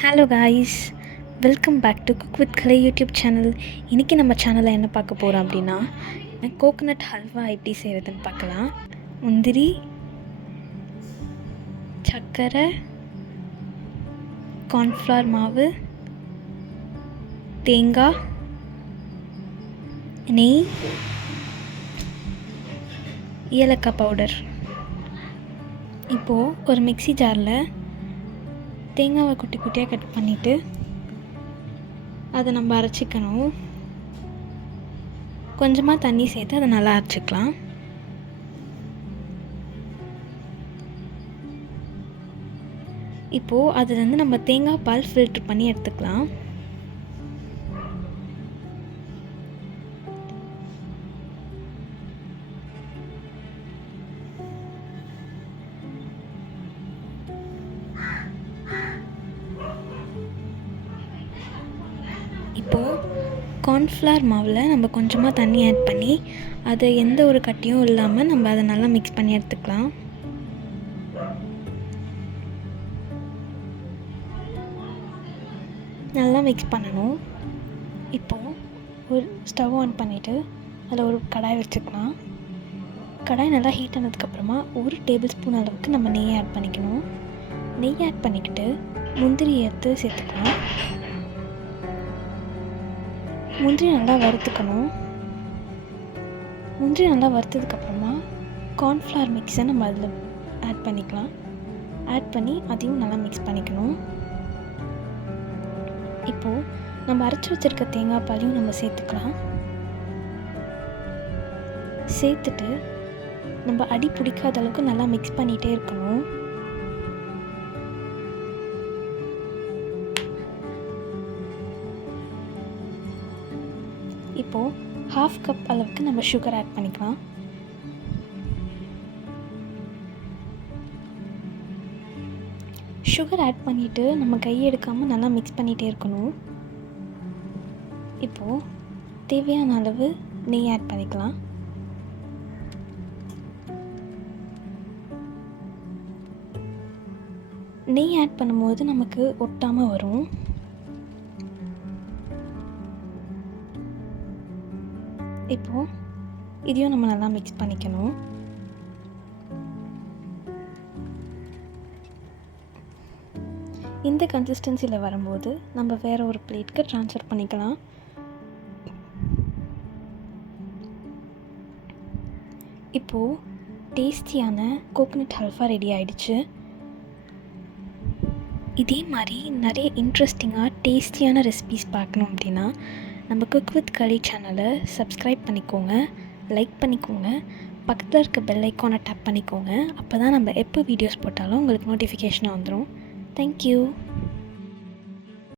Hello guys, welcome back to cook with Kalai YouTube channel. இன்றைக்கி நம்ம சேனலில் என்ன பார்க்க போகிறோம் அப்படின்னா, கோகோனட் ஹல்வா எப்படி செய்கிறதுன்னு பார்க்கலாம். முந்திரி, சர்க்கரை, கார்ன்ஃப்ளவர் மாவு, தேங்காய், நெய், ஏலக்காய் பவுடர். இப்போது ஒரு மிக்ஸி ஜாரில் தேங்காவை குட்டி குட்டியாக கட் பண்ணிவிட்டு அதை நம்ம அரைச்சிக்கணும். கொஞ்சமாக தண்ணி சேர்த்து அதை நல்லா அரைச்சிக்கலாம். இப்போது அதுலேருந்து நம்ம தேங்காய் பால் ஃபில்ட்ரு பண்ணி எடுத்துக்கலாம். இப்போது கார்ன்ஃப்ளவர் மாவில் நம்ம கொஞ்சமாக தண்ணி ஆட் பண்ணி அதை எந்த ஒரு கட்டியும் இல்லாமல் நம்ம அதை நல்லா மிக்ஸ் பண்ணி எடுத்துக்கலாம். நல்லா மிக்ஸ் பண்ணணும். இப்போது ஒரு ஸ்டவ் ஆன் பண்ணிவிட்டு அதில் ஒரு கடாய் வச்சுக்கலாம். கடாய் நல்லா ஹீட் ஆனதுக்கப்புறமா 1 டேபிள் ஸ்பூன் அளவுக்கு நம்ம நெய் ஆட் பண்ணிக்கணும். நெய் ஆட் பண்ணிக்கிட்டு முந்திரி எடுத்து சேர்த்துக்கலாம். முந்திரி நல்லா வறுத்துக்கணும். முந்திரி நல்லா வறுத்ததுக்கப்புறமா கார்ன்ஃப்ளவர் மிக்ஸை நம்ம அதில் ஆட் பண்ணிக்கலாம். ஆட் பண்ணி அதையும் நல்லா மிக்ஸ் பண்ணிக்கணும். இப்போது நம்ம அரைச்சி வச்சுருக்க தேங்காய் பாலையும் நம்ம சேர்த்துக்கலாம். சேர்த்துட்டு நம்ம அடி பிடிக்காத அளவுக்கு நல்லா மிக்ஸ் பண்ணிகிட்டே இருக்கணும். இப்போது 1/2 கப் அளவுக்கு நம்ம சுகர் ஆட் பண்ணிக்கலாம். சுகர் ஆட் பண்ணிவிட்டு நம்ம கையை எடுக்காமல் நல்லா மிக்ஸ் பண்ணிகிட்டே இருக்கணும். இப்போது தேவையான அளவு நெய் ஆட் பண்ணிக்கலாம். நெய் ஆட் பண்ணும்போது நமக்கு ஒட்டாமல் வரும். இப்போது இதையும் நம்ம நல்லா மிக்ஸ் பண்ணிக்கணும். இந்த கன்சிஸ்டன்சியில் வரும்போது நம்ம வேறு ஒரு பிளேட்க்கு ட்ரான்ஸ்ஃபர் பண்ணிக்கலாம். இப்போது டேஸ்டியான கோகோனட் ஹல்வா ரெடி ஆகிடுச்சு. இதே மாதிரி நிறைய இன்ட்ரெஸ்டிங்காக டேஸ்டியான ரெசிபீஸ் பார்க்கணும் அப்படின்னா நம்ம குக் வித் கலை சேனலை சப்ஸ்கிரைப் பண்ணிக்கோங்க, லைக் பண்ணிக்கோங்க, பக்கத்தில் இருக்க பெல் ஐக்கானை டேப் பண்ணிக்கோங்க. அப்போ தான் நம்ம எப்போ வீடியோஸ் போட்டாலும் உங்களுக்கு நோட்டிஃபிகேஷனாக வந்துடும். தேங்க்யூ.